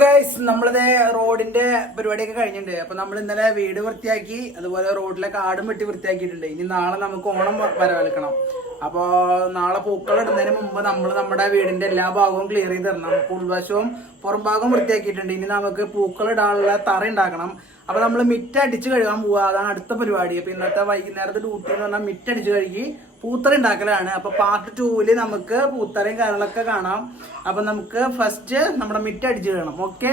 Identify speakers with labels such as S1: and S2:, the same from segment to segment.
S1: Guys നമ്മളിത് റോഡിന്റെ പരിപാടിയൊക്കെ കഴിഞ്ഞിട്ടുണ്ട്. അപ്പൊ നമ്മൾ ഇന്നലെ വീട് വൃത്തിയാക്കി അതുപോലെ റോഡിലെ കാടും വെട്ടി വൃത്തിയാക്കിയിട്ടുണ്ട്. ഇനി നാളെ നമുക്ക് ഓണം വരവേൽക്കണം. അപ്പോ നാളെ പൂക്കൾ ഇടുന്നതിന് മുമ്പ് നമ്മൾ നമ്മുടെ വീടിന്റെ എല്ലാ ഭാഗവും ക്ലിയർ ചെയ്ത് തരണം. ഉൾവശവും പുറം ഭാഗവും വൃത്തിയാക്കിയിട്ടുണ്ട്. ഇനി നമുക്ക് പൂക്കൾ ഇടാനുള്ള തറ ഉണ്ടാക്കണം. അപ്പൊ നമ്മൾ മിറ്റടിച്ച് കഴുകാൻ പോവുക അതാണ് അടുത്ത പരിപാടി. അപ്പൊ ഇന്നത്തെ വൈകുന്നേരത്തെ ഡ്യൂട്ടി എന്ന് പറഞ്ഞാൽ മിറ്റടിച്ച് കഴുകി പൂത്തറ ഉണ്ടാക്കലാണ് അപ്പൊ പാർട്ട് ടൂവിൽ നമുക്ക് പൂത്തറയും കാര്യങ്ങളൊക്കെ കാണാം. അപ്പൊ നമുക്ക് ഫസ്റ്റ് നമ്മുടെ മിറ്റ് അടിച്ച് വേണം ഓക്കെ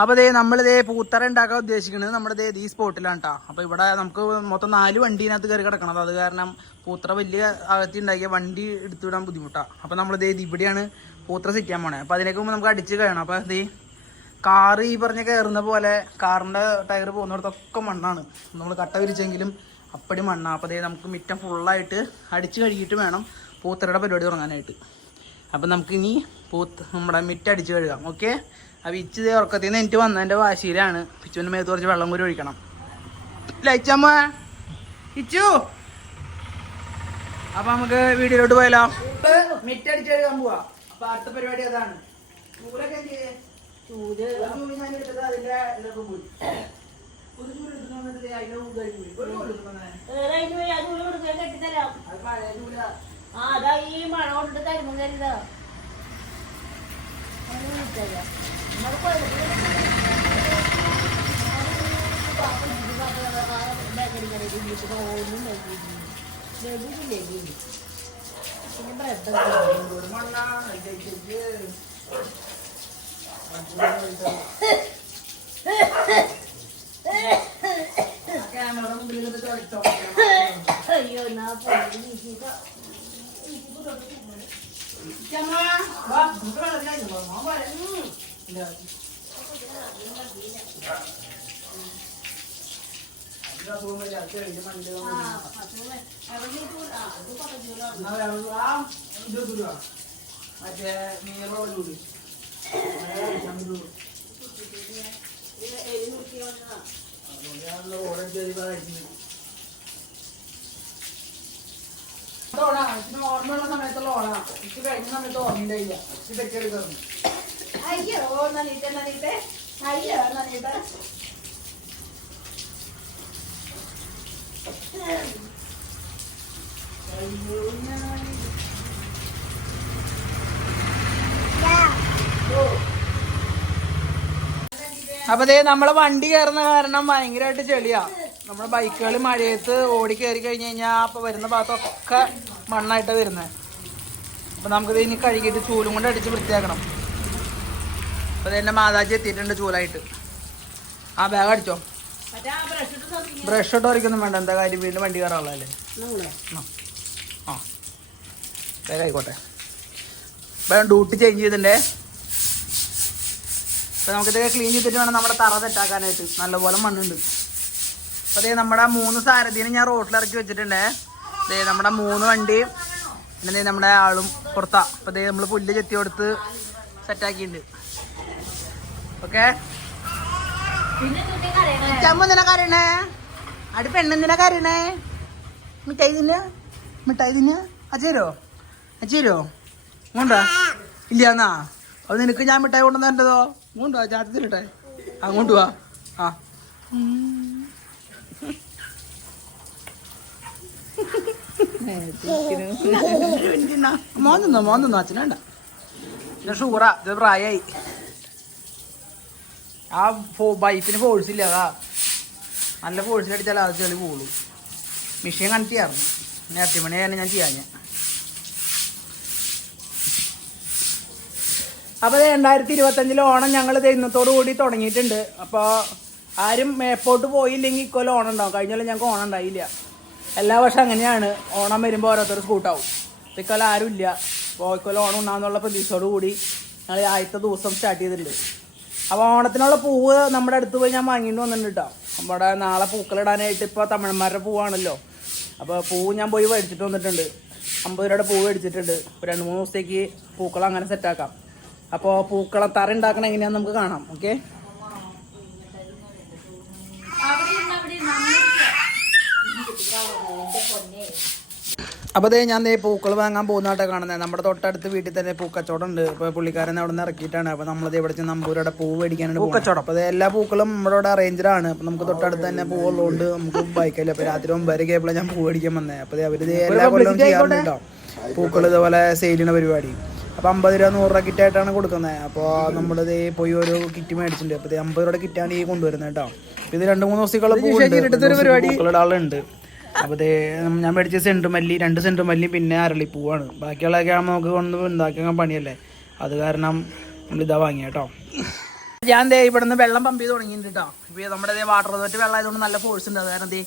S1: അപ്പൊ ദേ നമ്മളിതേ പൂത്തറ ഉണ്ടാക്കാൻ ഉദ്ദേശിക്കുന്നത് നമ്മുടെ ഈ സ്പോട്ടിലാണ് കേട്ടോ അപ്പൊ ഇവിടെ നമുക്ക് മൊത്തം നാല് വണ്ടീനകത്ത് കയറി കിടക്കണം. അത് കാരണം പൂത്തറ വലിയ അകത്തി ഉണ്ടാക്കിയ വണ്ടി എടുത്തു വിടാൻ ബുദ്ധിമുട്ടാണ് അപ്പൊ നമ്മളിതേ ഇവിടെയാണ് പൂത്തറ സിറ്റിയാൻ പോണേ. അപ്പൊ അതിലേക്ക് മുമ്പ് നമുക്ക് അടിച്ച് കഴിയണം അപ്പൊ ദേ കാറ് ഈ പറഞ്ഞ കയറുന്ന പോലെ കാറിന്റെ ടയർ പോകുന്നിടത്തൊക്കെ മണ്ണാണ്. നമ്മൾ കട്ട വിരിച്ചെങ്കിലും അപ്പടി മണ്ണാണ് അപ്പോൾ ദേ നമുക്ക് മിറ്റം ഫുള്ളായിട്ട് അടിച്ച് കഴുകിയിട്ട് വേണം പൂത്തറയുടെ പരിപാടി തുടങ്ങാനായിട്ട്. അപ്പം നമുക്ക് ഇനി പൂത്ത് നമ്മുടെ മിറ്റം അടിച്ച് കഴുകാം ഓക്കെ അപ്പോൾ ഇച്ച് ദേ ഉറക്കത്തിൽ നിന്ന് എനിക്ക് വന്നതിന്റെ വാശിയിലാണ്. പിച്ചുവിന്റെ മേത്ത് കുറച്ച് വെള്ളം കൂടി ഒഴിക്കണം. ലൈച്ചമ്മ ഇച്ചു. അപ്പം നമുക്ക് വീഡിയോയിലോട്ട് പോയാലോ? മിറ്റം അടിച്ച് കഴുകാൻ പോവാ. അപ്പം അടുത്ത പരിപാടി അതാണ്. എടുത്തത് അതിന്റെ ഇതൊക്കെ പോയി
S2: കെട്ടിത്തരാം. ആ അതാ ഈ മഴ കൊണ്ടിട്ട് തരുമ്പോ കരുതാ. പിന്നെ ബ്രെഡ്
S1: ഒരു
S2: അയ്യോ
S1: ഇത് മറ്റേ നീറുള്ള ചൂട്. ഓർമ്മയുള്ള സമയത്തുള്ള ഓണാ. ഇത് കഴിഞ്ഞ സമയത്ത് ഓർമ്മയില്ല കയറുന്നു
S2: അയ്യോ നനീട്ടെ നനീട്ടെ അയ്യോ നനീട്ടെ
S1: അപ്പൊ ദേ നമ്മളെ വണ്ടി കയറുന്ന കാരണം ഭയങ്കരമായിട്ട് ചെളിയാ. നമ്മുടെ ബൈക്കുകൾ മഴയത്ത് ഓടി കയറി കഴിഞ്ഞ് കഴിഞ്ഞാൽ അപ്പൊ വരുന്ന ഭാഗത്തൊക്കെ മണ്ണായിട്ടാ വരുന്നത് അപ്പൊ നമുക്ക് ഇനി കഴുകിയിട്ട് ചൂലും കൊണ്ട് അടിച്ച് വൃത്തിയാക്കണം. അപ്പൊ എന്റെ മാതാജി എത്തിയിട്ടുണ്ട് ചൂലായിട്ട്. ആ ബാഗ് അടിച്ചോ?
S2: ബ്രഷ് ഇട്ട്
S1: വരയ്ക്കൊന്നും വേണ്ട. എന്താ കാര്യം? വീണ്ടും വണ്ടി കയറാനുള്ളതല്ലേ?
S2: നമ്മളെ.
S1: ആ. വേഗം ആയിക്കോട്ടെ. ഡ്യൂട്ടി ചേഞ്ച് ചെയ്തിട്ടുണ്ടേ. അപ്പൊ നമുക്കിതൊക്കെ ക്ലീൻ ചെയ്തിട്ട് വേണം നമ്മുടെ തറ തെറ്റാക്കാനായിട്ട് നല്ലപോലെ മണ്ണുണ്ട്. അപ്പോൾ അതേ നമ്മുടെ മൂന്ന് സാരഥീനെ ഞാൻ റോട്ടിൽ ഇറക്കി വെച്ചിട്ടുണ്ടേ. അതേ നമ്മുടെ മൂന്ന് വണ്ടി പിന്നെ നമ്മുടെ ആളും പുറത്താ. അപ്പൊ അതേ നമ്മൾ പുല്ല് ചെത്തി കൊടുത്ത് സെറ്റാക്കിയിട്ടുണ്ട് ഓക്കെ? ചമ്മ എന്തിനാ കരയണേ? അടി പെണ്ണെന്തിനാ കരയണേ? മിഠായി തിന്ന? മിഠായി തിന്ന? അച്ചേരോ അച്ചേരോ കൊണ്ടാ ഇല്ല എന്നാ? അത് നിനക്ക് ഞാൻ മിഠായി കൊണ്ടുവന്ന് തരേണ്ടതോ വാ ചാത്തി തിരട്ടെ അങ്ങോട്ട് വാ. ആ. മോൻ തിന്നോ മോൻ തിന്നോ അച്ഛനണ്ട പിന്നെ ഷുഗറാ ഇത് പ്രായായി. ആ ഫോ ബൈപ്പിന് ഫോഴ്സ് ഇല്ല അതാ. നല്ല ഫോഴ്സിലടിച്ചാൽ അത് ചെളി പോകുള്ളൂ മെഷീൻ കണക്ട് ചെയ്യാറുണ്ട് നേരത്തെ മണി തന്നെ ഞാൻ ചെയ്യാൻ അപ്പോൾ രണ്ടായിരത്തി ഇരുപത്തഞ്ചിലെ ഓണം ഞങ്ങൾ ഇന്നത്തോടു കൂടി തുടങ്ങിയിട്ടുണ്ട്. അപ്പോൾ ആരും മേപ്പോട്ട് പോയില്ലെങ്കിൽ ഇക്കൊല്ലം ഓണം ഉണ്ടാവും. കഴിഞ്ഞാലും ഞങ്ങൾക്ക് ഓണം ഉണ്ടായില്ല. എല്ലാ വർഷം അങ്ങനെയാണ്. ഓണം വരുമ്പോൾ ഓരോരുത്തർ സ്കൂട്ടാവും. ഇക്കൊല്ലം ആരും ഇല്ല. അപ്പോൾ ഇക്കൊല്ലം ഓണം ഉണ്ടാകുന്നുള്ള പ്രതീക്ഷയോട് കൂടി ഞങ്ങൾ ആദ്യത്തെ ദിവസം സ്റ്റാർട്ട് ചെയ്തിട്ടുണ്ട്. അപ്പോൾ ഓണത്തിനുള്ള പൂവ് നമ്മുടെ അടുത്ത് പോയി ഞാൻ വാങ്ങിയിട്ട് വന്നിട്ടുണ്ട് കേട്ടോ നമ്മുടെ നാളെ പൂക്കളിടാനായിട്ട് ഇപ്പോൾ തമിഴന്മാരുടെ പൂവാണല്ലോ. അപ്പോൾ പൂവ് ഞാൻ പോയി മേടിച്ചിട്ട് വന്നിട്ടുണ്ട്. അമ്പത് രൂപയുടെ പൂവ് മേടിച്ചിട്ടുണ്ട്. രണ്ട് മൂന്ന് ദിവസത്തേക്ക് പൂക്കൾ അങ്ങനെ സെറ്റാക്കാം അപ്പോൾ പൂക്കളം തറ ഉണ്ടാക്കണം എങ്ങനെയാന്ന് നമുക്ക് കാണാം ഓക്കെ അപ്പോൾ അതേ ഞാൻ പൂക്കൾ വാങ്ങാൻ പോകുന്നതായിട്ട് കാണുന്നത് നമ്മുടെ തൊട്ടടുത്ത് വീട്ടിൽ തന്നെ പൂക്കച്ചവടം ഉണ്ട് ഇപ്പോൾ പുള്ളിക്കാരൻ അവിടെ നിന്ന് ഇറക്കിയിട്ടാണ്. അപ്പോൾ നമ്മളത് ഇവിടെ ചെന്ന് നമ്പൂരുടെ പൂ മേടിക്കാനാണ് പൂക്കച്ചവടം. അപ്പോൾ എല്ലാ പൂക്കളും നമ്മുടെ ഇവിടെ അറേഞ്ചറാണ് അപ്പോൾ നമുക്ക് തൊട്ടടുത്ത് തന്നെ പൂവുള്ളതുകൊണ്ട് നമുക്ക് ബൈക്കല്ല അപ്പോൾ രാത്രി വരെ കേബിളെ ഞാൻ പൂ മേടിക്കാൻ വന്നത് അപ്പോൾ അവർ എല്ലാ കൊല്ലവും ചെയ്യാറുണ്ടോ പൂക്കൾ ഇതുപോലെ സെയിലിന് പരിപാടി. അപ്പോൾ അമ്പത് രൂപ നൂറ് രൂപ കിറ്റായിട്ടാണ് കൊടുക്കുന്നത്. അപ്പോൾ നമ്മളിത് പോയി ഒരു കിറ്റ് മേടിച്ചിട്ടുണ്ട്. അപ്പോൾ ഇത് അമ്പത് രൂപയുടെ കിറ്റാണ് ഈ കൊണ്ടുവരുന്നത് കേട്ടോ. ഇത് രണ്ട് മൂന്ന് ദിവസത്തേക്കുള്ള ആളുണ്ട് അപ്പോൾ ഇത് ഞാൻ മേടിച്ച സെന്റുമല്ലി രണ്ട് സെന്റുമല്ലി പിന്നെ അരളിപ്പൂവാണ്. ബാക്കിയുള്ളതൊക്കെ ആകുമ്പോൾ നമുക്ക് കൊണ്ട് ഉണ്ടാക്കാൻ പണിയല്ലേ? അത് കാരണം നമ്മൾ ഇതാ വാങ്ങിയ കേട്ടോ. ഞാൻ ദേ ഇവിടെ നിന്ന് വെള്ളം പമ്പ് ചെയ്ത് തുടങ്ങിയിട്ടുണ്ട് കേട്ടോ. ഇപ്പോൾ നമ്മുടെ ഇതേ വാട്ടർ അതോറിറ്റി വെള്ളം ആയതുകൊണ്ട് നല്ല ഫോഴ്സ് ഉണ്ട്. അത് കാരണം ദേ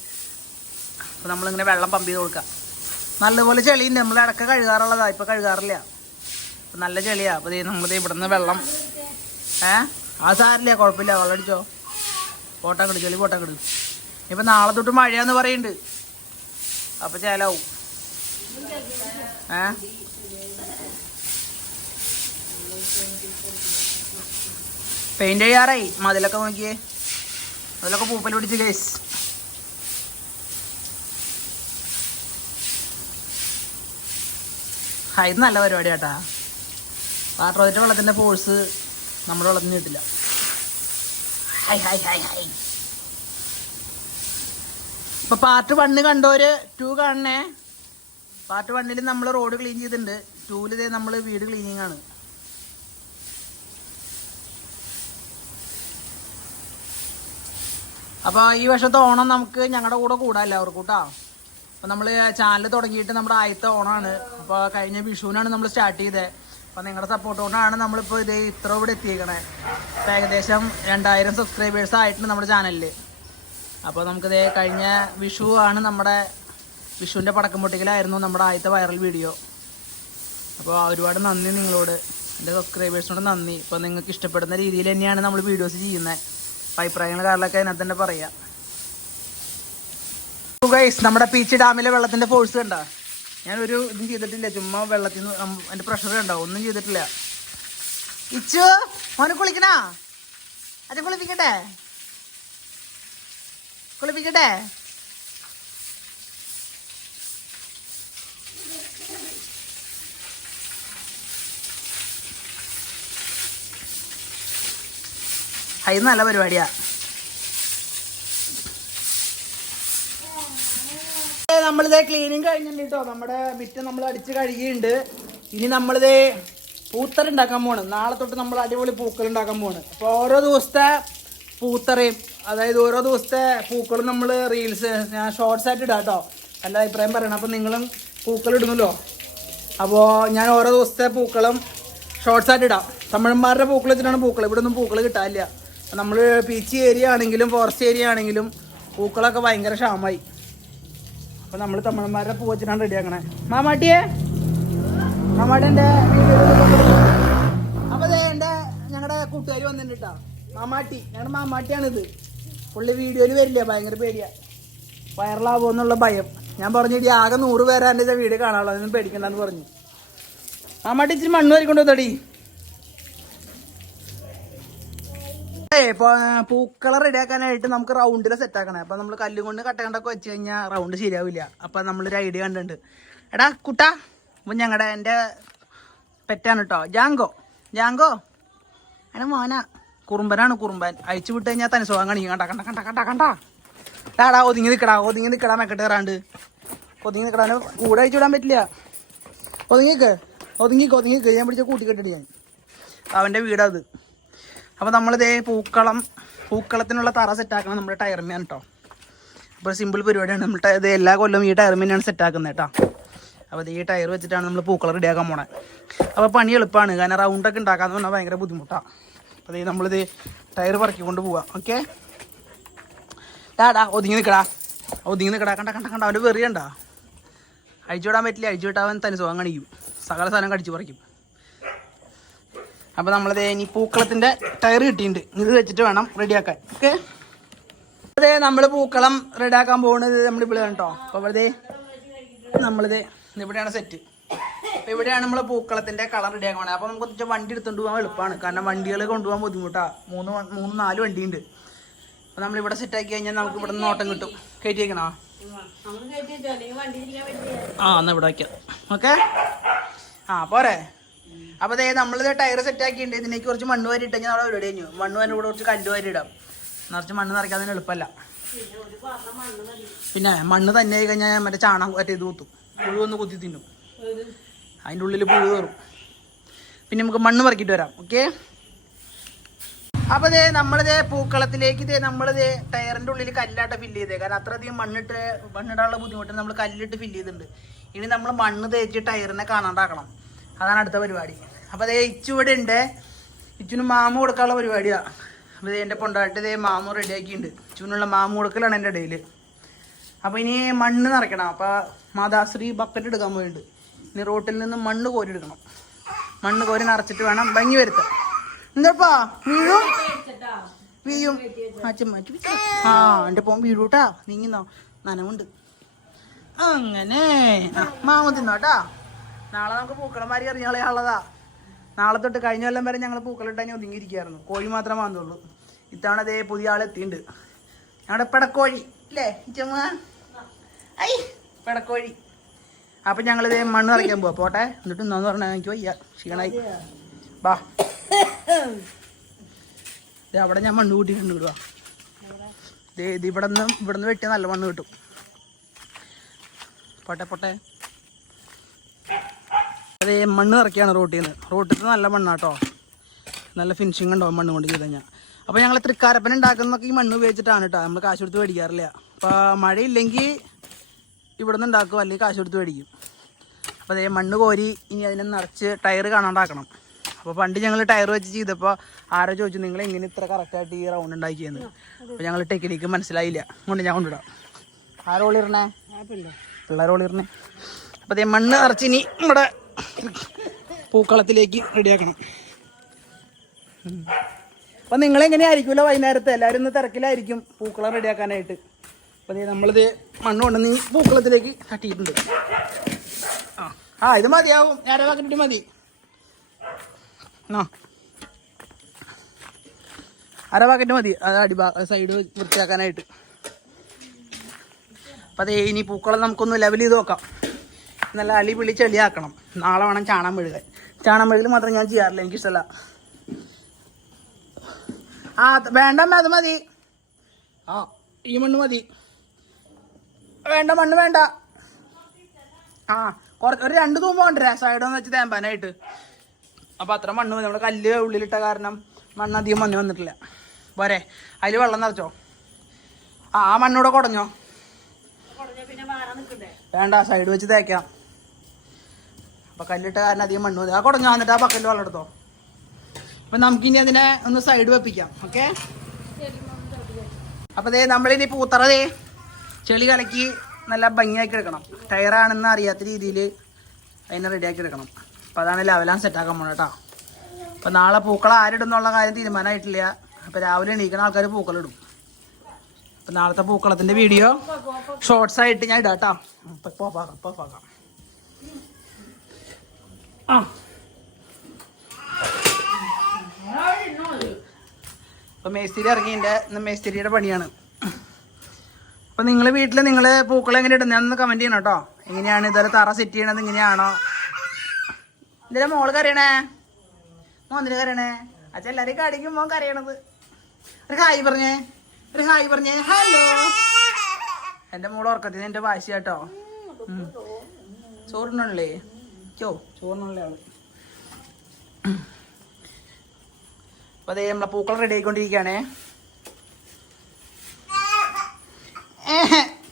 S1: അപ്പോൾ നമ്മളിങ്ങനെ വെള്ളം പമ്പ് ചെയ്ത് കൊടുക്കുക നല്ലപോലെ ചെളിയുണ്ട്. നമ്മൾ ഇടയ്ക്ക് കഴുകാറുള്ളതാണ് ഇപ്പോൾ കഴുകാറില്ല. നല്ല ചെളിയാ. അപ്പോൾ നമ്മളിത് ഇവിടുന്ന് വെള്ളം. ഏ? ആ സാരില്ല? കുഴപ്പമില്ല വെള്ളം അടിച്ചോ. പോട്ടാക്കിട് ചെളി പോട്ടാക്കിട് ഇപ്പം നാളെ തൊട്ട് മഴയാന്ന് പറയുന്നുണ്ട് അപ്പൊ ചേലാവും. ഏ? പെയിന്റ് ചെയ്യാറായി. മതിലൊക്കെ നോക്കിയേ. അതിലൊക്കെ പൂപ്പൽ പിടിച്ച് കേസ് ഇത് നല്ല പരിപാടി കേട്ടാ വാട്ടർ വെള്ളത്തിന്റെ ഫോഴ്സ് നമ്മുടെ വെള്ളത്തിന് കിട്ടില്ല. ഹൈ ഹൈ ഹൈ ഹൈ ഇപ്പൊ പാർട്ട് വണ്ണ് കണ്ടോര് ടു കാണണേ. പാർട്ട് വണ്ണിൽ നമ്മൾ റോഡ് ക്ലീൻ ചെയ്തിട്ടുണ്ട്. ഇതേ നമ്മൾ വീട് ക്ലീനിങ് ആണ്. അപ്പോൾ ഈ വർഷത്തെ ഓണം നമുക്ക് ഞങ്ങളുടെ കൂടെ കൂടാം എല്ലാവർക്കും കേട്ടോ അപ്പോൾ നമ്മൾ ചാനൽ തുടങ്ങിയിട്ട് നമ്മുടെ ആദ്യത്തെ ഓണമാണ് അപ്പോൾ കഴിഞ്ഞ വിഷുവിനാണ് നമ്മൾ സ്റ്റാർട്ട് ചെയ്തത് അപ്പോൾ നിങ്ങളുടെ സപ്പോർട്ട് കൊണ്ടാണ് നമ്മളിപ്പോൾ ഇത് ഇത്ര ഇവിടെ എത്തിയേക്കണേ. ഏകദേശം രണ്ടായിരം സബ്സ്ക്രൈബേഴ്സ് ആയിട്ടുണ്ട് നമ്മുടെ ചാനലിൽ അപ്പോൾ നമുക്കിത് കഴിഞ്ഞ വിഷു ആണ് നമ്മുടെ വിഷുവിന്റെ പടക്കം പൊട്ടിക്കലായിരുന്നു നമ്മുടെ ആദ്യത്തെ വൈറൽ വീഡിയോ അപ്പോൾ ഒരുപാട് നന്ദി നിങ്ങളോട്. എന്റെ സബ്സ്ക്രൈബേഴ്സിനോട് നന്ദി. ഇപ്പോൾ നിങ്ങൾക്ക് ഇഷ്ടപ്പെടുന്ന രീതിയിൽ തന്നെയാണ് നമ്മൾ വീഡിയോസ് ചെയ്യുന്നത് അപ്പോൾ അഭിപ്രായങ്ങൾ കാരണമൊക്കെ അതിനകത്ത് തന്നെ പറയാം. നമ്മുടെ പീച്ച് ഡാമിലെ വെള്ളത്തിന്റെ ഫോഴ്സ് കണ്ട? ഞാൻ ഒരു ഇതും ചെയ്തിട്ടില്ല. ചുമ്മാ വെള്ളത്തിൽ നിന്ന് എന്റെ പ്രഷർ ഉണ്ടാവും. ഒന്നും ചെയ്തിട്ടില്ല. ഇച്ചു മോനെ കുളിക്കണോ. അത് കുളിപ്പിക്കട്ടെ? കുളിപ്പിക്കട്ടെ? അത് നല്ല പരിപാടിയാ. നമ്മളിത് ക്ലീനിങ് കഴിഞ്ഞിട്ടുണ്ട് നമ്മുടെ മിറ്റം നമ്മൾ അടിച്ച് കഴുകിയിട്ടുണ്ട് ഇനി നമ്മളിത് പൂത്തറ ഉണ്ടാക്കാൻ പോണ് നാളെ തൊട്ട് നമ്മൾ അടിപൊളി പൂക്കൾ ഉണ്ടാക്കാൻ പോണ് അപ്പോൾ ഓരോ ദിവസത്തെ പൂത്തറയും അതായത് ഓരോ ദിവസത്തെ പൂക്കളും നമ്മൾ റീൽസ് ഞാൻ ഷോർട്സ് ആയിട്ട് ഇടാം കേട്ടോ എന്റെ അഭിപ്രായം പറയണം. അപ്പോൾ നിങ്ങളും പൂക്കൾ ഇടുന്നല്ലോ. അപ്പോൾ ഞാൻ ഓരോ ദിവസത്തെ പൂക്കളും ഷോർട്സ് ആയിട്ട് ഇടാം. തമിഴന്മാരുടെ പൂക്കൾ വെച്ചിട്ടാണ് പൂക്കൾ. ഇവിടെ ഒന്നും പൂക്കൾ കിട്ടാനില്ല. നമ്മൾ പീച്ച് ഏരിയ ആണെങ്കിലും ഫോറസ്റ്റ് ഏരിയ ആണെങ്കിലും പൂക്കളൊക്കെ ഭയങ്കര ക്ഷാമമായി. അപ്പോൾ നമ്മൾ തമിഴന്മാരുടെ വെച്ചിട്ടാണ് റെഡിയാക്കണേ മാമാട്ടിയെ? മാമാട്ടിന്റെ അപ്പൊ എന്റെ ഞങ്ങളുടെ കൂട്ടുകാരി വന്നിട്ടുണ്ട്? മാമാട്ടി. ഞങ്ങളുടെ മാമാട്ടിയാണിത്. പുള്ളി വീഡിയോയിൽ വരില്ല? ഭയങ്കര പേടിയാ. വൈറലാവോന്നുള്ള ഭയം. ഞാൻ പറഞ്ഞു ഇടി ആകെ നൂറ് പേരാ എന്റെ വീഡിയോ കാണാനുള്ളൂ അതൊന്നും പേടിക്കണ്ടെന്ന് പറഞ്ഞു. മാമാട്ടി ഇച്ചിരി മണ്ണ് വരിക്കൊണ്ടോ തടി പൂക്കള റെഡിയാക്കാനായിട്ട് നമുക്ക് റൗണ്ടിൽ സെറ്റ് ആക്കണേ. അപ്പൊ നമ്മൾ കല്ലും കൊണ്ട് കട്ടകണ്ടൊക്കെ വെച്ച് കഴിഞ്ഞാൽ റൗണ്ട് ശരിയാവില്ല. അപ്പൊ നമ്മളൊരു ഐഡിയ കണ്ടിട്ടുണ്ട്. എടാ കുട്ടാ അപ്പൊ ഞങ്ങളുടെ എന്റെ പെറ്റാണ് കേട്ടോ ജാങ്കോ ജാങ്കോ. എടാ മോന. കുറുമ്പനാണ് കുറുമ്പൻ. അഴിച്ചു വിട്ട് കഴിഞ്ഞാൽ തനി സുഖം കാണിക്കും. കണ്ട കണ്ട കണ്ട കണ്ട കണ്ട. ടാടാ ഒതുങ്ങി നിൽക്കടാ ഒതുങ്ങി നിൽക്കടാ മെക്കെട്ട് കയറാണ്ട്. ഒതുങ്ങി നിൽക്കടാ അവനെ കൂടെ അഴിച്ചു വിടാൻ പറ്റില്ല. ഒതുങ്ങിക്ക് ഒതുങ്ങിക്ക് ഒതുങ്ങിക്ക്. ഞാൻ പിടിച്ച കൂട്ടിക്കെട്ടിട്ട് ഞാൻ. അവന്റെ വീടത് അപ്പോൾ നമ്മളിതേ പൂക്കളം പൂക്കളത്തിനുള്ള തറ സെറ്റാക്കണം നമ്മുടെ ടയർമയാണ് കേട്ടോ അപ്പോൾ സിമ്പിൾ പരിപാടിയാണ്. നമ്മൾ ഇത് എല്ലാ കൊല്ലവും ഈ ടയർമേനാണ് സെറ്റാക്കുന്നത് കേട്ടോ അപ്പോൾ ഈ ടയർ വെച്ചിട്ടാണ് നമ്മൾ പൂക്കളം റെഡിയാക്കാൻ പോണേ. അപ്പോൾ പണി എളുപ്പമാണ് കാരണം റൗണ്ടൊക്കെ ഉണ്ടാക്കാന്ന് പറഞ്ഞാൽ ഭയങ്കര ബുദ്ധിമുട്ടാണ് അപ്പോൾ ഇത് നമ്മളിത് ടയർ പറക്കിക്കൊണ്ട് പോവാം. ഓക്കെ ഡാടാ ഒതുങ്ങി നിൽക്കടാ ഒതുങ്ങി നിൽക്കടാ കണ്ട കണ്ട കണ്ട. അവന്റെ വെറിയണ്ട. അഴിച്ചു വിടാൻ പറ്റില്ല. അഴിച്ചു വിട്ടാൻ തനി സുഖം കാണിക്കും സകല സാധനം കടിച്ചു പറിക്കും. അപ്പോൾ നമ്മളത് ഇനി പൂക്കളത്തിന്റെ ടയർ കിട്ടിയിട്ടുണ്ട്. ഇത് വെച്ചിട്ട് വേണം റെഡിയാക്കാൻ ഓക്കെ അതെ നമ്മൾ പൂക്കളം റെഡിയാക്കാൻ പോകുന്നത് നമ്മൾ ഇവിടെ കേട്ടോ അപ്പോൾ ഇവിടെ നമ്മളിത് ഇവിടെയാണ് സെറ്റ് അപ്പോൾ ഇവിടെയാണ് നമ്മൾ പൂക്കളത്തിന്റെ കളർ റെഡിയാക്കാൻ പോകുന്നത് അപ്പോൾ നമുക്ക് കുറച്ച് വണ്ടി എടുത്തുകൊണ്ട് പോകാൻ എളുപ്പമാണ് കാരണം വണ്ടികൾ കൊണ്ടുപോകാൻ ബുദ്ധിമുട്ടാണ് മൂന്ന് മൂന്ന് നാല് വണ്ടിയുണ്ട്. അപ്പോൾ സെറ്റ് ആക്കി കഴിഞ്ഞാൽ നമുക്ക് ഇവിടെ നിന്ന് ഓട്ടം കിട്ടും. കയറ്റി വയ്ക്കണോ
S2: നമ്മൾ കയറ്റി വെച്ചോ വണ്ടി തിരിക്കാൻ പറ്റില്ല
S1: ആ എന്നാ ഇവിടെ വയ്ക്കാം ഓക്കെ ആ പോരെ. അപ്പൊ ദേ നമ്മളിത് ടയർ സെറ്റ് ആക്കിയിട്ടുണ്ട്. ഇതിനേക്ക് കുറച്ച് മണ്ണ് വാരി ഇട്ടെങ്കിൽ നമ്മളെ പരിപാടി കഴിഞ്ഞു മണ്ണ് വാരി കൂടെ കുറച്ച് കല്ല് വാരി ഇടാം. നിറച്ച് മണ്ണ് നിറയ്ക്കാൻ എളുപ്പമല്ല.
S2: പിന്നെ മണ്ണ്
S1: തന്നെ ആയി കഴിഞ്ഞാൽ മറ്റേ ചാണകം മറ്റേ ഇത് കുത്തും. പുഴു ഒന്ന് കുത്തി തിന്നും. അതിന്റെ ഉള്ളിൽ പുഴു കയറും പിന്നെ നമുക്ക് മണ്ണ് പറക്കിയിട്ട് വരാം. ഓക്കെ അപ്പൊ ദേ നമ്മളിതേ പൂക്കളത്തിലേക്ക് ഇതേ നമ്മളിതേ ടയറിന്റെ ഉള്ളിൽ കല്ലാട്ട ഫില്ല് ചെയ്തേ. കാരണം അത്രയധികം മണ്ണിട്ട് മണ്ണിടാനുള്ള ബുദ്ധിമുട്ട് നമ്മൾ കല്ലിട്ട് ഫില്ല് ചെയ്തിട്ടുണ്ട്. ഇനി നമ്മൾ മണ്ണ് തേച്ച് ടയറിനെ കാണാണ്ടാക്കണം. അതാണ് അടുത്ത പരിപാടി. അപ്പൊ അതേ ഇച്ചു ഇവിടെ ഉണ്ട്. ഇച്ചുന് മാമു കൊടുക്കാനുള്ള പരിപാടിയാ. അപ്പൊ ഇതേ എന്റെ പൊണ്ടാട്ട് ഇതേ മാമു റെഡിയാക്കിയിട്ടുണ്ട് ഇച്ചുവിനുള്ള മാമു കൊടുക്കലാണ് എന്റെ ഇടയിൽ അപ്പൊ ഇനി മണ്ണ് നിറയ്ക്കണം. അപ്പൊ മാതാശ്രീ ബക്കറ്റ് എടുക്കാൻ പോയിട്ടുണ്ട്. ഇനി റോട്ടിൽ നിന്ന് മണ്ണ് കോരി എടുക്കണം. മണ്ണ് കോരി നിറച്ചിട്ട് വേണം ഭംഗി വരുത്താൻ. എന്താപ്പാ? വീഴും? വീഴും. അച്ഛൻ മാറ്റി ആ എന്റെ പോൻ വീഴൂട്ടാ. നീങ്ങിന്നോ നനവുണ്ട്. അങ്ങനെ. മാമ തിന്നോട്ടാ. നാളെ നമുക്ക് പൂക്കളമാരി അറിയാളതാ നാളെ തൊട്ട് കഴിഞ്ഞ കൊല്ലം വരെ ഞങ്ങൾ പൂക്കളിട്ടാൻ ഒതുങ്ങിയിരിക്കുകയായിരുന്നു. കോഴി മാത്രമേ വന്നുള്ളൂ ഇത്തവണ അതേ പുതിയ ആൾ എത്തിയിട്ടുണ്ട് ഞങ്ങളുടെ പെടക്കോഴി അല്ലേ ഐ പെടക്കോഴി. അപ്പം ഞങ്ങളിത് മണ്ണ് നിറയ്ക്കാൻ പോവാ. പോട്ടെ എന്നിട്ട് എന്താന്ന് പറഞ്ഞാൽ എനിക്ക് വയ്യ. ക്ഷീണായി. ബാ. ദേ അവിടെ ഞാൻ മണ്ണ് കൂട്ടിയിട്ടുണ്ട് വിടുവാ ദേ ഇത് ഇവിടെ നിന്ന് ഇവിടെ നിന്ന് വെട്ടിയാൽ നല്ല മണ്ണ് കിട്ടും. പോട്ടെ പോട്ടെ. അതേ മണ്ണ് നിറയ്ക്കുകയാണ് റോട്ടിൽ നിന്ന്. റോട്ടിൽ നല്ല മണ്ണാട്ടോ നല്ല ഫിനിഷിംഗ് ഉണ്ടാവും മണ്ണ് കൊണ്ട് ചെയ്ത് കഴിഞ്ഞാൽ അപ്പോൾ ഞങ്ങൾ തൃക്കാരപ്പന ഉണ്ടാക്കുന്നതൊക്കെ ഈ മണ്ണ് ഉപയോഗിച്ചിട്ടാണ് കേട്ടോ നമ്മൾ കാശ് കൊടുത്ത് മേടിക്കാറില്ല. അപ്പോൾ മഴയില്ലെങ്കിൽ ഇവിടെ നിന്ന് ഉണ്ടാക്കും അല്ലെങ്കിൽ കാശ് കൊടുത്ത് മേടിക്കും. അപ്പോൾ അതേ മണ്ണ് കോരി ഇനി അതിനെ നിറച്ച് ടയർ കാണാണ്ടാക്കണം. അപ്പോൾ പണ്ട് ഞങ്ങൾ ടയർ വെച്ച് ചെയ്തപ്പോൾ ആരോ ചോദിച്ചു നിങ്ങൾ എങ്ങനെ ഇത്ര കറക്റ്റായിട്ട് ഈ റൗണ്ട് ഉണ്ടാക്കിയെന്ന്? അപ്പോൾ ഞങ്ങൾ ടെക്നിക്ക് മനസ്സിലായില്ല. കൊണ്ട് ഞാൻ കൊണ്ടിടാം ആരോളിരണേ പിള്ളേരോളിരണേ അപ്പോൾ അതേ മണ്ണ് നിറച്ച് ഇനി നമ്മുടെ പൂക്കളത്തിലേക്ക് റെഡിയാക്കണം. നിങ്ങൾ നിങ്ങളെങ്ങനെയായിരിക്കുമല്ലോ വൈകുന്നേരത്തെ? എല്ലാവരും ഇന്ന് തിരക്കിലായിരിക്കും പൂക്കളം റെഡിയാക്കാനായിട്ട്. അപ്പോൾ ദേ നമ്മളിത് മണ്ണ് കൊണ്ടുവന്ന് നീ പൂക്കളത്തിലേക്ക് തട്ടിയിട്ടുണ്ട്. ആ ആ ഇത് മതിയാവും. നേരെ വാക്കിട്ട് മതി. ആ അര പാക്കറ്റ് മതി. അത് അടി സൈഡ് വൃത്തിയാക്കാനായിട്ട്. അപ്പം അതേ ഇനി പൂക്കളം നമുക്കൊന്ന് ലെവൽ ചെയ്ത് നോക്കാം. നല്ല അടിപൊളി പിളി ചെളിയാക്കണം. നാളെ വേണം ചാണകം മെഴുകാൻ. ചാണകം മെഴുകൽ മാത്രം ഞാൻ ചെയ്യാറില്ല എനിക്കിഷ്ടമല്ല ആ വേണ്ട അത് മതി. ആ ഈ മണ്ണ് മതി. വേണ്ട മണ്ണ് വേണ്ട. ആ കുറച്ച് ഒരു രണ്ട് തൂമ്പ് കൊണ്ടുവരാം. സൈഡൊന്ന് വെച്ച് തേമ്പാനായിട്ട്. അപ്പൊ അത്ര മണ്ണ് മതി. നമ്മുടെ കല്ല് ഉള്ളിലിട്ട കാരണം മണ്ണ് അധികം മണ്ണ് വന്നിട്ടില്ല. പോരെ. അതിൽ വെള്ളം നിറച്ചോ? ആ ആ മണ്ണൂടെ കുടഞ്ഞോ? വേണ്ട സൈഡ് വെച്ച് തേക്കാം. അപ്പൊ കല്ലിട്ട് കാരണം അധികം മണ്ണ് ആ കുടഞ്ഞു വന്നിട്ട് ആ പക്കൽ വെള്ളം എടുത്തോ? അപ്പൊ നമുക്കിനി അതിനെ ഒന്ന് സൈഡ് വെപ്പിക്കാം ഓക്കെ അപ്പൊ ദേ നമ്മളിനി പൂത്തറതേ ചെളി കലക്കി നല്ല ഭംഗിയാക്കി എടുക്കണം. ടയറാണെന്ന് അറിയാത്ത രീതിയിൽ അതിനെ റെഡിയാക്കി എടുക്കണം. അപ്പൊ അതാണ് ലെവലാൻ സെറ്റാക്കാൻ പോണ കേട്ടോ അപ്പൊ നാളെ പൂക്കൾ ആരിടുന്നുള്ള കാര്യം തീരുമാനമായിട്ടില്ല. അപ്പൊ രാവിലെ എണീക്കുന്ന ആൾക്കാർ പൂക്കളിടും അപ്പൊ നാളത്തെ പൂക്കളത്തിന്റെ വീഡിയോ ഷോർട്സ് ആയിട്ട് ഞാൻ ഇടാം കേട്ടോ പോപ്പാക്കാം പോപ്പാക്കാം ആ. അപ്പൊ മേസ്തിരി ഇറങ്ങിന്റെ ഇന്ന് മേസ്തിരിയുടെ പണിയാണ്. അപ്പോൾ നിങ്ങൾ വീട്ടിൽ നിങ്ങൾ പൂക്കൾ എങ്ങനെ ഇടുന്നതെന്ന് കമന്റ് ചെയ്യണം കേട്ടോ. എങ്ങനെയാണ് ഇതുവരെ തറ സെറ്റ് ചെയ്യണത് ഇങ്ങനെയാണോ? ഇതിലെ മോൾ കറിയണേ മോന്തിന് കറിയണേ അച്ഛൻ എല്ലാരെയും കടിക്കും മോൻ കറിയണത് ഒരു ഹായ് പറഞ്ഞേ. ഒരു ഹായ് പറഞ്ഞേ. ഹലോ. എന്റെ മോൾ ഉറക്കത്തിന് എന്റെ വാശിയാട്ടോ ചോറിനുള്ളേ. ചോ ചോറിനുള്ള ആൾ അതേ നമ്മളെ പൂക്കൾ റെഡി ആയിക്കൊണ്ടിരിക്കുകയാണേ.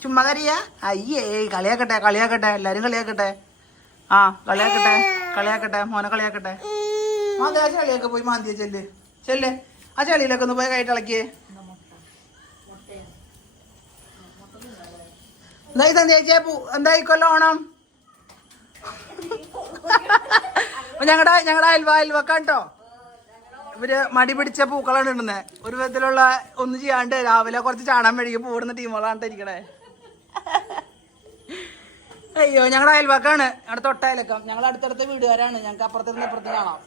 S1: ചുമ്മാ കറിയാ അയ്യേ കളിയാക്കട്ടെ കളിയാക്കട്ടെ എല്ലാരും കളിയാക്കട്ടെ. ആ കളിയാക്കട്ടെ കളിയാക്കട്ടെ മോനെ കളിയാക്കട്ടെ. മാന്തി ആ ചളിയൊക്കെ പോയി മാന്തിയ ചെല്ല്. ചെല്ല്. ആ ചളിയിലൊക്കെ ഒന്ന് പോയി കൈയിട്ട് ഇളക്കിയേ. എന്തായി സന്ധ്യച്ചേ പൂ എന്തായി കൊല്ലം ഓണം? ഞങ്ങളുടെ ഞങ്ങളുടെ അയൽവ അൽവ കേട്ടോ ഇവർ മടി പിടിച്ച പൂക്കളാണ് ഇടുന്നത് ഒരു വിധത്തിലുള്ള ഒന്നും ചെയ്യാണ്ട് രാവിലെ കുറച്ച് ചാണാൻ മെഴുകി പൂടുന്ന ടീമുകളാണ് ഇരിക്കണേ അയ്യോ ഞങ്ങളുടെ അയൽവാക്കാണ്. ഞങ്ങളുടെ തൊട്ടയലക്കം ഞങ്ങൾ അടുത്തടുത്ത വീടുകാരാണ്. ഞങ്ങൾക്ക് അപ്പുറത്തുനിന്ന് ഇപ്പുറത്ത് കാണാം.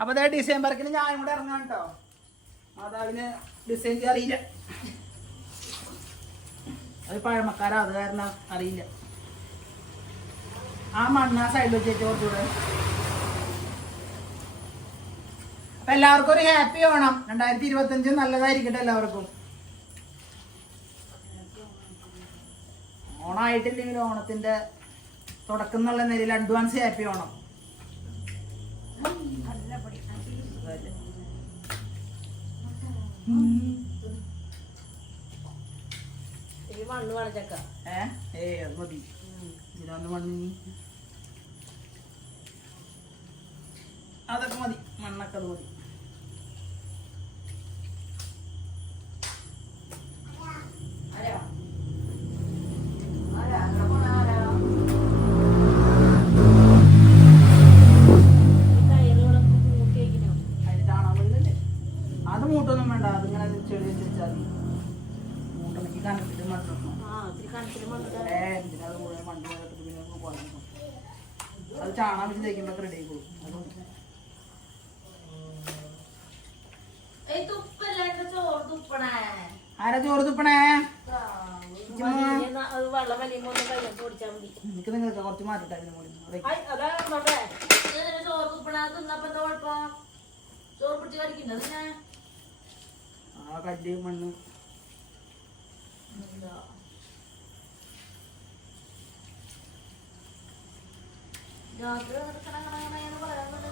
S1: അപ്പൊ ഡിസൈൻ ഡിസംബർക്കിന് ഞാനും കൂടെ ഇറങ്ങാം കേട്ടോ മാതാവിന് ഡിസൈൻ അറിയില്ല. അത് പഴമക്കാരാ അത് കാരണം അറിയില്ല. ആ മണ്ണ് ആ സൈഡിൽ വെച്ചിട്ട് കുറച്ചുകൂടെ അപ്പൊ എല്ലാവർക്കും ഒരു ഹാപ്പി ഓണം. രണ്ടായിരത്തി ഇരുപത്തി അഞ്ച് നല്ലതായിരിക്കട്ടെ എല്ലാവർക്കും. ഓണായിട്ടില്ലെങ്കിൽ ഓണത്തിന്റെ തുടക്കം എന്നുള്ള നിലയിൽ അഡ്വാൻസ് ഹാപ്പി ഓണം.
S2: ഈ മണ്ണ് വളച്ചക്ക
S1: മതി. അതൊക്കെ മതി. മണ്ണൊക്കെ അത് മതി. ആരാ ചോറ് തുപ്പണേ? എനിക്ക് നിങ്ങൾക്ക് കുറച്ച് മാറ്റിട്ട് അതിന് മുകളിൽ അതെ
S2: ഐ, അതാ മമ്മേ.
S1: ആ കല്ല് മണ്ണ്.
S2: രാത്രി വന്നിട്ട് കണ കണ കണ എന്ന് പറയാൻ തന്നെ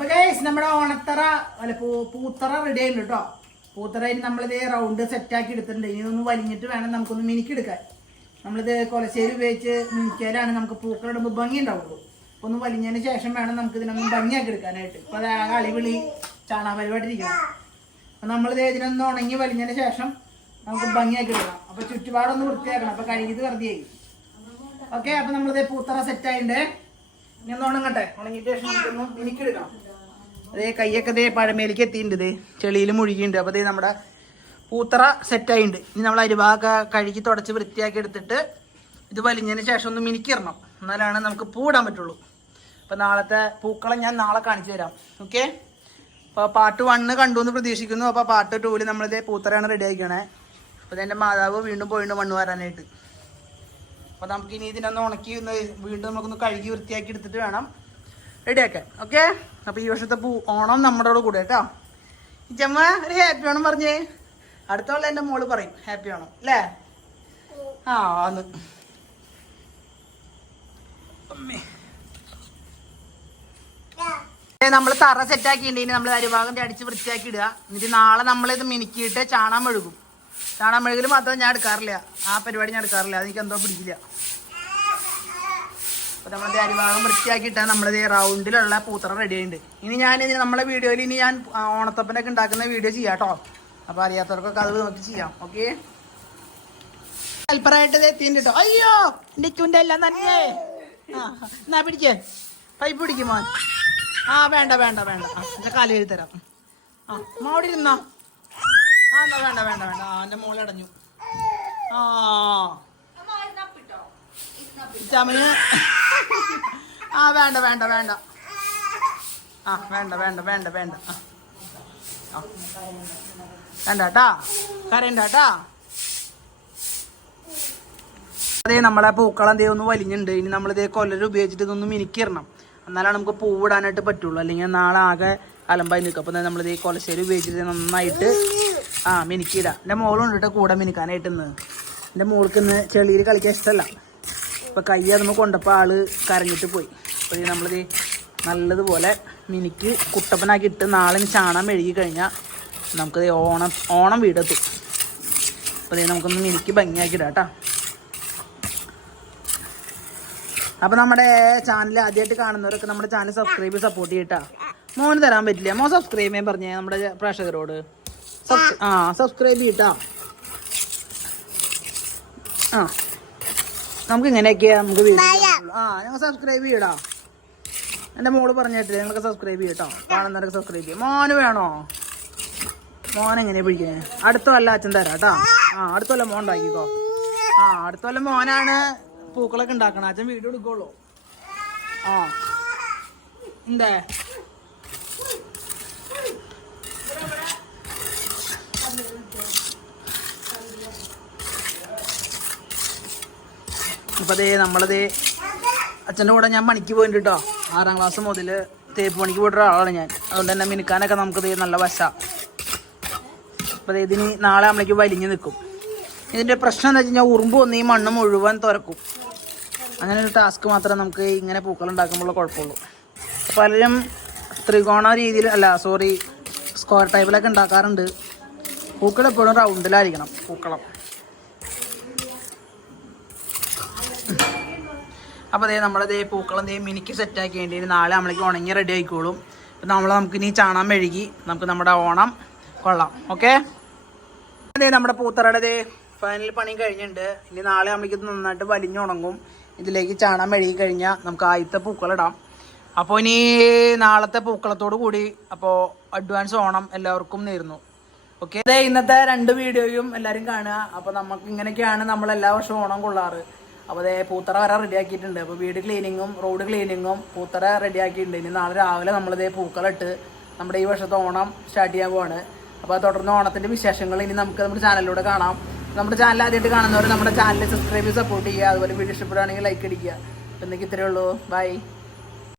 S1: അപ്പൊ ഗൈസ് നമ്മുടെ ഓണത്തറ അല്ല പൂ പൂത്തറ റെഡി ആയിട്ടുണ്ട് കേട്ടോ പൂത്തറയിൽ നമ്മളിത് റൗണ്ട് സെറ്റ് ആക്കി എടുത്തിട്ടുണ്ട്. ഇനി ഒന്ന് വലിഞ്ഞിട്ട് വേണം നമുക്കൊന്ന് മിനിക്കെടുക്കാൻ നമ്മളിത് കൊലശ്ശേരി ഉപയോഗിച്ച് മിനിക്കാനാണ് നമുക്ക് പൂക്കളിടുമ്പോൾ ഭംഗി ഉണ്ടാവുള്ളൂ. അപ്പൊ ഒന്ന് വലിഞ്ഞതിന് ശേഷം വേണം നമുക്ക് ഇതിനൊന്ന് ഭംഗിയാക്കി എടുക്കാനായിട്ട്. ഇപ്പൊ അത് അളിവിളി ചാണാ പരിപാടിയിരിക്കണം അപ്പൊ നമ്മളിത് ഇതിനൊന്ന് ഉണങ്ങി വലിഞ്ഞതിന് ശേഷം നമുക്ക് ഭംഗിയാക്കി എടുക്കണം അപ്പൊ ചുറ്റുപാടൊന്ന് വൃത്തിയാക്കണം. അപ്പൊ കഴുകിയത് വെറുതെയായി ഓക്കെ അപ്പൊ നമ്മളിത് പൂത്തറ സെറ്റ് ആയിട്ടുണ്ട്. ഇനി ഒന്ന് ഉണങ്ങട്ടെ? ഉണങ്ങിയിട്ട് ശേഷം നമുക്കൊന്ന് മിനിക്കെടുക്കാം അതേ കയ്യൊക്കെ ദേ പഴമയിലേക്ക് എത്തിയിട്ടുണ്ട് ദേ. ചെളിയിൽ മുഴുകിയിട്ടുണ്ട്. അപ്പോൾ ദേ നമ്മുടെ പൂത്തറ സെറ്റായിട്ടുണ്ട് ഇനി നമ്മൾ അരിവാക്ക കഴുകി തുടച്ച് വൃത്തിയാക്കി എടുത്തിട്ട് ഇത് വലിഞ്ഞതിന് ശേഷം ഒന്ന് മിനിക്കിറണം എന്നാലാണ് നമുക്ക് പൂടാൻ പറ്റുള്ളൂ. അപ്പോൾ നാളത്തെ പൂക്കളം ഞാൻ നാളെ കാണിച്ചു തരാം. ഓക്കെ അപ്പോൾ പാട്ട് വണ്ണ് കണ്ടു എന്ന് പ്രതീക്ഷിക്കുന്നു. അപ്പോൾ പാട്ട് ടൂവിൽ നമ്മളിതേ പൂത്തറയാണ് റെഡി ആക്കണേ അപ്പോൾ എന്റെ മാതാവ് വീണ്ടും പോയിട്ട് മണ്ണ് വരാനായിട്ട്. അപ്പോൾ നമുക്ക് ഇനി ഇതിനൊന്ന് ഉണക്കി വീണ്ടും നമുക്കൊന്ന് കഴുകി വൃത്തിയാക്കി എടുത്തിട്ട് വേണം റെഡിയാക്കാൻ. ഓക്കെ? അപ്പോൾ ഈ വർഷത്തെ പൂ ഓണം നമ്മുടെ കൂടെ കേട്ടോ. ചമ്മ ഒരു ഹാപ്പി ഓണം പറഞ്ഞേ. അടുത്ത കൊല്ലം എന്റെ മോൾ പറയും ഹാപ്പി ഓണം അല്ലേ? ആ ഒന്ന് നമ്മൾ തറ ഇനി നമ്മൾ അരിഭാഗം അടിച്ച് വൃത്തിയാക്കി ഇടുക. എന്നിട്ട് നാളെ നമ്മളിത് മിനുക്കിയിട്ട് ചാണാൻ മെഴുകും. ചാണാൻ മെഴുകൽ മാത്രം ഞാൻ എടുക്കാറില്ല. ആ പരിപാടി ഞാൻ എടുക്കാറില്ല. അതെനിക്ക് എന്തോ പിടിക്കില്ല. അപ്പോൾ നമ്മളത് അരിഭാഗം വൃത്തിയാക്കിയിട്ടാണ് നമ്മളത് റൗണ്ടിലുള്ള പൂത്തറ റെഡി ആയിട്ടുണ്ട് ഇനി ഞാൻ ഇതിന് നമ്മളെ വീഡിയോയിൽ ഇനി ഞാൻ ഓണത്തപ്പനൊക്കെ ഉണ്ടാക്കുന്ന വീഡിയോ ചെയ്യാം കേട്ടോ അപ്പോൾ അറിയാത്തവർക്കൊക്കെ അത് നോക്കി ചെയ്യാം. ഓക്കെ? ഹെൽപ്പറായിട്ട് എത്തിയിട്ടുണ്ട് കേട്ടോ അയ്യോ! എന്റെ ചുന്റെ എല്ലാം തന്നെ ആ എന്നാ പിടിക്കേ. പൈപ്പ് പിടിക്കും മോൻ. ആ വേണ്ട വേണ്ട വേണ്ട. ആ എന്റെ കാൽ തരാം. ആ മോടി ഇരുന്നോ? ആ എന്നാ വേണ്ട വേണ്ട വേണ്ട. ആ എന്റെ മോളടഞ്ഞു ആ. ചമന് ആ വേണ്ട വേണ്ട വേണ്ട. ആ വേണ്ട വേണ്ട വേണ്ട വേണ്ട. ആ. വേണ്ട കേട്ടാ? കരയണ്ട കേട്ടാ? അതേ നമ്മളെ പൂക്കളം ദേ ഒന്ന് വലിഞ്ഞിട്ടുണ്ട് ഇനി നമ്മളിതേ കൊല്ലര് ഉപയോഗിച്ചിട്ട് ഇതൊന്ന് മിനിക്കിരണം എന്നാലാണ് നമുക്ക് പൂവിടാനായിട്ട് പറ്റുള്ളൂ. അല്ലെങ്കിൽ നാളെ ആകെ അലമ്പായി നിൽക്കും. അപ്പം നമ്മളിത് കൊലശ്ശേരി ഉപയോഗിച്ചിട്ട് നന്നായിട്ട് ആ മിനിക്കിടാം എന്റെ മോളുണ്ട് കൂടെ മിനിക്കാനായിട്ട് ഇന്ന്. എന്റെ മോൾക്ക് ഇന്ന് ചെളിയിൽ കളിക്കാൻ ഇഷ്ടമല്ല. ഇപ്പം കൈ അതുമ്പോൾ കൊണ്ടപ്പോൾ ആൾ കരഞ്ഞിട്ട് പോയി. അപ്പോൾ നമ്മളിത് നല്ലതുപോലെ മിനിക്ക് കുട്ടപ്പനാക്കി ഇട്ട് നാളെ ചാണം മെഴുകി കഴിഞ്ഞാൽ നമുക്കത് ഓണം ഓണം വീടെത്തും. അപ്പോൾ ഇത് നമുക്കൊന്ന് മിനിക്ക് ഭംഗിയാക്കി ഇടാം കേട്ടോ അപ്പോൾ നമ്മുടെ ചാനൽ ആദ്യമായിട്ട് കാണുന്നവരൊക്കെ നമ്മുടെ ചാനൽ സബ്സ്ക്രൈബ് ചെയ്ത് സപ്പോർട്ട് ചെയ്യട്ടാ മോന് തരാൻ പറ്റില്ല. മോൻ സബ്സ്ക്രൈബ് ചെയ്യാൻ പറഞ്ഞേ നമ്മുടെ പ്രേക്ഷകരോട്. ആ സബ്സ്ക്രൈബ് ചെയ്യട്ടാ ആ. നമുക്ക് ഇങ്ങനെയൊക്കെയാ നമുക്ക് ആ ഞങ്ങൾ സബ്സ്ക്രൈബ് ചെയ്യടാ എന്റെ മോൾ പറഞ്ഞിട്ടില്ല നിങ്ങൾക്ക് സബ്സ്ക്രൈബ് ചെയ്യട്ടോ കാണുന്നവരൊക്കെ സബ്സ്ക്രൈബ് ചെയ്യും. മോന് വേണോ? മോൻ എങ്ങനെയാ പിടിക്കുന്നത് അടുത്ത വല്ല അച്ഛൻ തരാം കേട്ടോ ആ അടുത്ത കൊല്ലം മോൻ ഉണ്ടാക്കിക്കോ. ആ അടുത്ത കൊല്ലം മോനാണ് പൂക്കളൊക്കെ ഉണ്ടാക്കണം. അച്ഛൻ വീഡിയോ എടുക്കുള്ളൂ ആ. എന്തേ? ഇപ്പൊ ദേ നമ്മളത് അച്ഛന്റെ കൂടെ ഞാൻ പണിക്ക് പോയിട്ട് കേട്ടോ ആറാം ക്ലാസ് മുതൽ തേപ്പ് പണിക്ക് പോയിട്ട് ഒരാളാണ് ഞാൻ. അതുകൊണ്ട് തന്നെ മിനുക്കാനൊക്കെ നമുക്ക് ദേ നല്ല വശ. അപ്പം ദേ ഇതിന് നാളെ നമ്മളേക്ക് വലിഞ്ഞു നിൽക്കും. ഇതിന്റെ പ്രശ്നം എന്താ വെച്ച് കഴിഞ്ഞാൽ ഉറുമ്പ് വന്ന് ഈ മണ്ണ് മുഴുവൻ തുറക്കും അങ്ങനെ ഒരു ടാസ്ക് മാത്രമേ നമുക്ക് ഇങ്ങനെ പൂക്കൾ ഉണ്ടാക്കുമ്പോൾ കുഴപ്പമുള്ളൂ. പലരും ത്രികോണ രീതിയിൽ അല്ല സോറി സ്ക്വയർ ടൈപ്പിലൊക്കെ ഉണ്ടാക്കാറുണ്ട്. പൂക്കൾ എപ്പോഴും റൗണ്ടിലായിരിക്കണം പൂക്കളം. അപ്പോൾ അതേ നമ്മളതേ പൂക്കളം ദേ മിനിക്ക് സെറ്റ് വേണ്ടി നാളെ നമ്മളേക്ക് ഉണങ്ങി റെഡി ആയിക്കോളും. അപ്പം നമ്മൾ നമുക്ക് ഇനി ചാണാൻ മെഴുകി നമുക്ക് നമ്മുടെ ഓണം കൊള്ളാം. ഓക്കെ അതെ നമ്മുടെ പൂത്തറയുടെ ദേ ഫൈനൽ പണി കഴിഞ്ഞിട്ടുണ്ട്. ഇനി നാളെ നമ്മളേക്ക് ഇത് നന്നായിട്ട് വലിഞ്ഞുണങ്ങും. ഇതിലേക്ക് ചാണാൻ മെഴുകി കഴിഞ്ഞാൽ നമുക്ക് ആദ്യത്തെ പൂക്കളിടാം അപ്പോൾ ഇനി നാളത്തെ പൂക്കളത്തോട് കൂടി അപ്പോൾ അഡ്വാൻസ് ഓണം എല്ലാവർക്കും നേരുന്നു. ഓക്കെ അതെ ഇന്നത്തെ രണ്ട് വീഡിയോയും എല്ലാവരും കാണുക. അപ്പോൾ നമുക്ക് ഇങ്ങനെയൊക്കെയാണ് നമ്മൾ എല്ലാ വർഷവും ഓണം കൊള്ളാറ്. അപ്പോൾ അതേ പൂത്തറ വരെ റെഡി ആക്കിയിട്ടുണ്ട്. അപ്പോൾ വീട് ക്ലീനിങ്ങും റോഡ് ക്ലീനിങ്ങും പൂത്തറ റെഡിയാക്കിയിട്ടുണ്ട് ഇനി നാളെ രാവിലെ നമ്മളിതേ പൂക്കളിട്ട് നമ്മുടെ ഈ വർഷത്തെ ഓണം സ്റ്റാർട്ട് ചെയ്യാൻ പോവാണ്. അപ്പോൾ തുടർന്ന് ഓണത്തിന്റെ വിശേഷങ്ങൾ ഇനി നമുക്ക് നമ്മുടെ ചാനലിലൂടെ കാണാം. നമ്മുടെ ചാനൽ ആദ്യമായിട്ട് കാണുന്നവർ നമ്മുടെ ചാനൽ സബ്സ്ക്രൈബ് സപ്പോർട്ട് ചെയ്യുക. അതുപോലെ വീഡിയോ ഇഷ്ടപ്പെടുകയാണെങ്കിൽ ലൈക്ക് അടിക്കുക. അപ്പോൾ എന്തൊക്കെ ഇത്രയേ ഉള്ളൂ. ബൈ